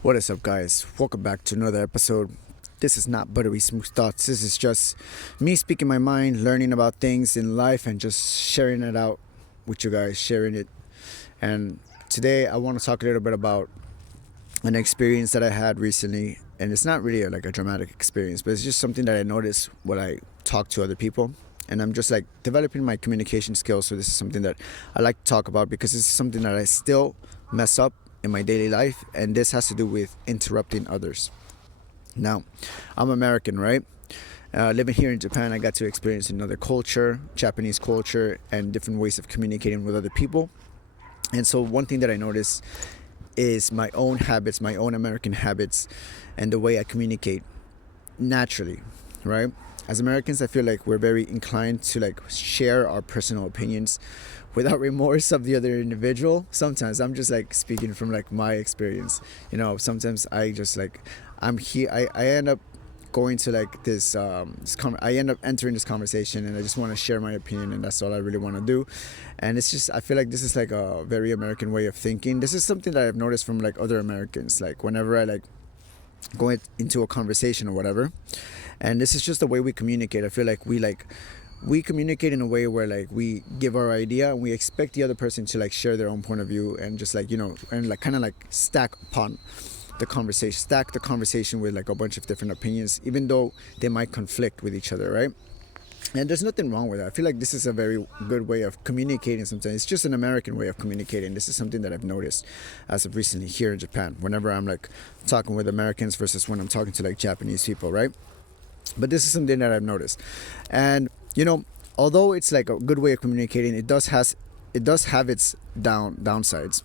What is up, guys? Welcome back to another episode. This is not buttery smooth thoughts. This is just me speaking my mind, learning about things in life, and just sharing it out with you guys, sharing it. And today, I want to talk a little bit about an experience that I had recently. And it's not really like a dramatic experience, but it's just something that I notice when I talk to other people. And I'm just like developing my communication skills. So, this is something that I like to talk about because this is something that I still mess up in my daily life, and this has to do with interrupting others. Now, I'm American, right? Living here in Japan, I got to experience another culture, Japanese culture, and different ways of communicating with other people. And so, one thing that I noticed is my own habits, my own American habits, and the way I communicate naturally, right? As Americans, I feel like we're very inclined to like share our personal opinions without remorse of the other individual. Sometimes I'm just like speaking from like my experience. Sometimes I just like I'm here. I end up going to like I end up entering this conversation, and I just want to share my opinion, and that's all I really want to do. And it's just I feel like this is like a very American way of thinking. This is something that I've noticed from like other Americans. Like whenever I like go into a conversation or whatever, and this is just the way we communicate. I feel like we communicate in a way where like we give our idea and we expect the other person to like share their own point of view, and just like and like kind of like stack the conversation with like a bunch of different opinions, even though they might conflict with each other, right? And there's nothing wrong with that. I feel like this is a very good way of communicating. Sometimes it's just an American way of communicating. This is something that I've noticed as of recently here in Japan, whenever I'm like talking with Americans versus when I'm talking to like Japanese people, right? But this is something that I've noticed. And although it's like a good way of communicating, it does have its downsides,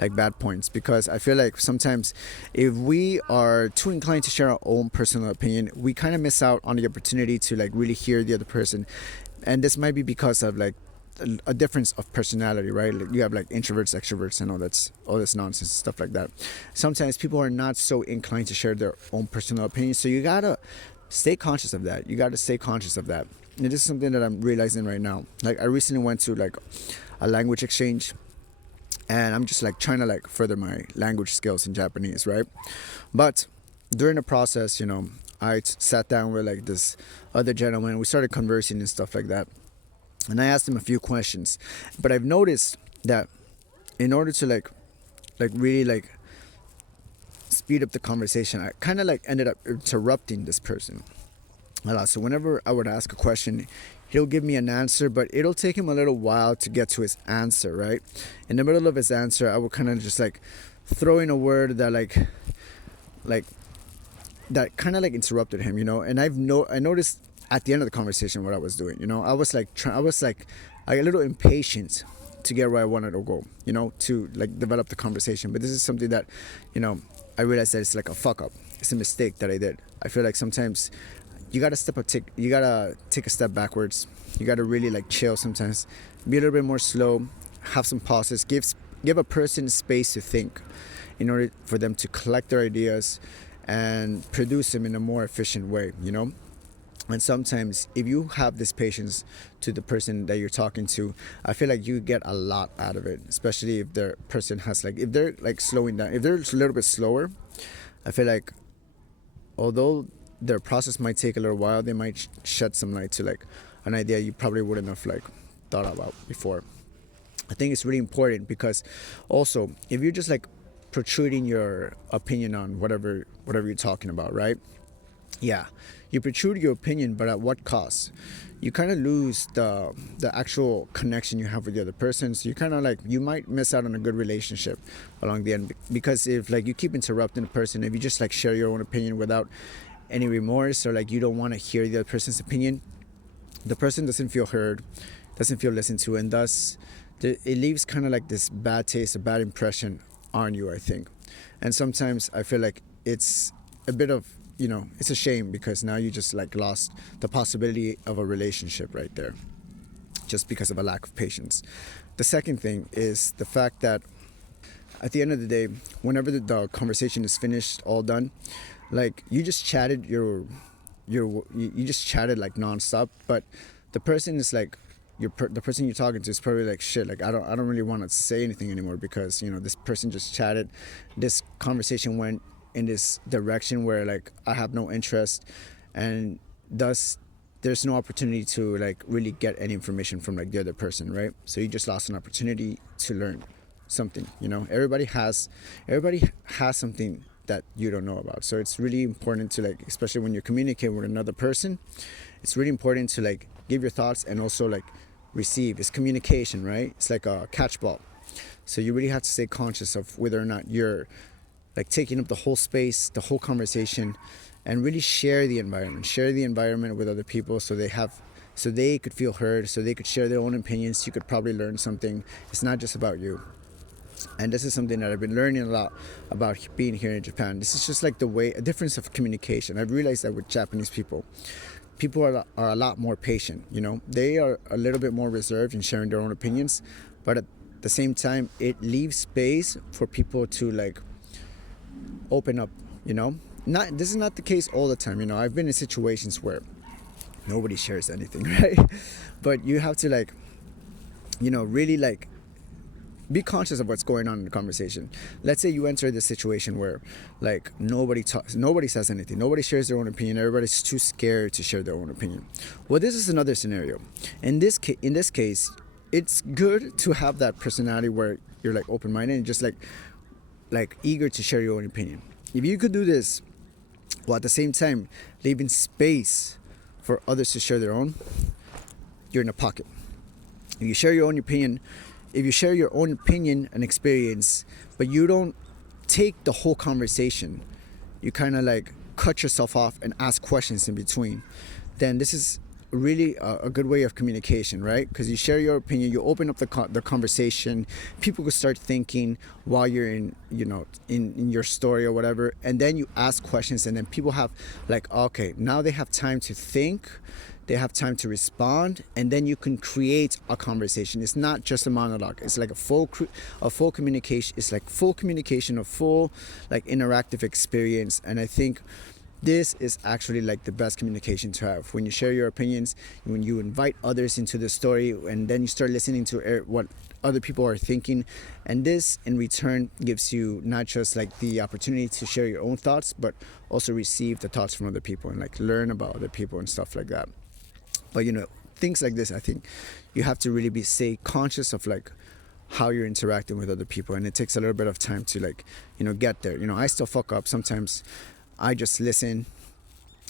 like bad points, because I feel like sometimes if we are too inclined to share our own personal opinion, we kind of miss out on the opportunity to like really hear the other person. And this might be because of like a difference of personality, right? Like you have like introverts, extroverts, and all this nonsense, stuff like that. Sometimes people are not so inclined to share their own personal opinions, so you gotta stay conscious of that. You gotta stay conscious of that. And this is something that I'm realizing right now. Like I recently went to like a language exchange, and I'm just like trying to like further my language skills in Japanese, right? But during the process, I sat down with like this other gentleman. We started conversing and stuff like that, and I asked him a few questions. But I've noticed that in order to like really like speed up the conversation, I kind of like ended up interrupting this person a lot. So whenever I would ask a question, he'll give me an answer, but it'll take him a little while to get to his answer, right? In the middle of his answer, I would kind of just like throw in a word that like that kind of like interrupted him, And I noticed at the end of the conversation what I was doing, I was like I was like a little impatient to get where I wanted to go, to like develop the conversation. But this is something that, I realized that it's like a fuck up. It's a mistake that I did. I feel like sometimes you gotta take a step backwards. You gotta really like chill sometimes, be a little bit more slow, have some pauses, give a person space to think, in order for them to collect their ideas and produce them in a more efficient way. And sometimes if you have this patience to the person that you're talking to, I feel like you get a lot out of it, especially if their person has like if they're like slowing down, if they're a little bit slower. I feel like although their process might take a little while, they might shed some light to like an idea you probably wouldn't have like thought about before. I think it's really important because also if you're just like protruding your opinion on whatever you're talking about, right? Yeah, you protrude your opinion, but at what cost? You kind of lose the actual connection you have with the other person. So you kind of like you might miss out on a good relationship along the end, because if like you keep interrupting the person, if you just like share your own opinion without any remorse, or like you don't want to hear the other person's opinion, the person doesn't feel heard, doesn't feel listened to, and thus it leaves kind of like this bad taste, a bad impression on you, I think. And sometimes I feel like it's a bit of, it's a shame, because now you just like lost the possibility of a relationship right there, just because of a lack of patience. The second thing is the fact that at the end of the day, whenever the conversation is finished, all done, like you just chatted you just chatted like nonstop, but the person is like the person you're talking to is probably like, shit, like I don't really want to say anything anymore, because this person just chatted, this conversation went in this direction where like I have no interest, and thus there's no opportunity to like really get any information from like the other person, right? So you just lost an opportunity to learn something. You know, everybody has something that you don't know about. So it's really important to like, especially when you're communicating with another person, it's really important to like give your thoughts and also like receive. It's communication, right? It's like a catch ball. So you really have to stay conscious of whether or not you're like taking up the whole space, the whole conversation, and really share the environment with other people, so they could feel heard, so they could share their own opinions. You could probably learn something. It's not just about you. And this is something that I've been learning a lot about being here in Japan. This is just like a difference of communication. I've realized that with Japanese people are a lot more patient. You know, they are a little bit more reserved in sharing their own opinions, but at the same time, it leaves space for people to like open up. You know, this is not the case all the time. You know, I've been in situations where nobody shares anything, right? But you have to like, you know, really like be conscious of what's going on in the conversation. Let's say you enter this situation where like nobody says anything, nobody shares their own opinion, everybody's too scared to share their own opinion. Well, this is another scenario. In this case, it's good to have that personality where you're like open-minded and just like eager to share your own opinion. If you could do this while at the same time leaving space for others to share their own, you're in a pocket. If you share your own opinion and experience, but you don't take the whole conversation, you kind of like cut yourself off and ask questions in between, then this is really a good way of communication, right? Because you share your opinion, you open up the conversation, people could start thinking while you're in your story or whatever, and then you ask questions, and then people have like, okay, now they have time to think, they have time to respond, and then you can create a conversation. It's not just a monologue. It's like a full communication. It's like full communication, a full like interactive experience. And I think this is actually like the best communication to have, when you share your opinions, when you invite others into the story, and then you start listening to what other people are thinking. And this in return gives you not just like the opportunity to share your own thoughts, but also receive the thoughts from other people and like learn about other people and stuff like that. But you know, things like this, I think you have to really stay conscious of like how you're interacting with other people, and it takes a little bit of time to like, you know, get there. You know, I still fuck up sometimes. I just listen.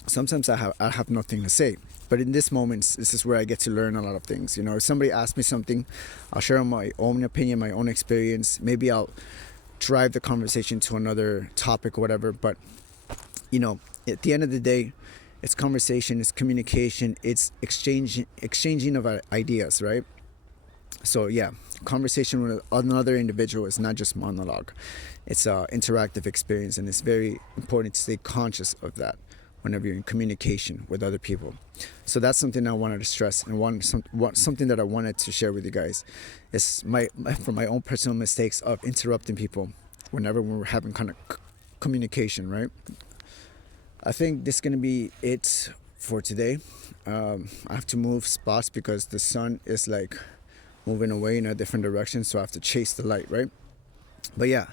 Sometimes I have nothing to say. But in this moment, this is where I get to learn a lot of things. You know, if somebody asks me something, I'll share my own opinion, my own experience. Maybe I'll drive the conversation to another topic or whatever. But you know, at the end of the day, it's conversation, it's communication, it's exchanging of ideas, right? So yeah, conversation with another individual is not just monologue. It's an interactive experience, and it's very important to stay conscious of that whenever you're in communication with other people. So that's something I wanted to stress, and something that I wanted to share with you guys is from my own personal mistakes of interrupting people whenever we're having kind of communication, right? I think this is going to be it for today. I have to move spots because the sun is like moving away in a different direction, so I have to chase the light, right? But yeah,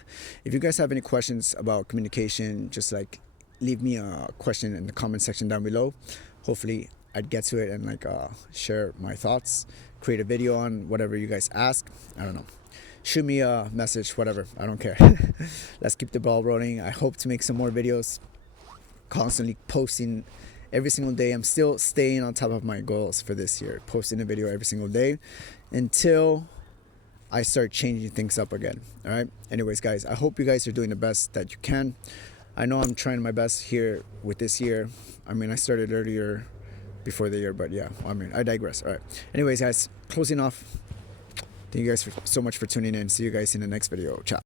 if you guys have any questions about communication, just like leave me a question in the comment section down below. Hopefully I'd get to it and like share my thoughts, create a video on whatever you guys ask. I don't know. Shoot me a message, whatever. I don't care. Let's keep the ball rolling. I hope to make some more videos, constantly posting every single day. I'm still staying on top of my goals for this year, posting a video every single day until I start changing things up again. All right. Anyways, guys, I hope you guys are doing the best that you can. I know I'm trying my best here with this year. I mean, I started earlier before the year, but yeah, I mean, I digress. All right. Anyways, guys, closing off. Thank you guys so much for tuning in. See you guys in the next video. Ciao.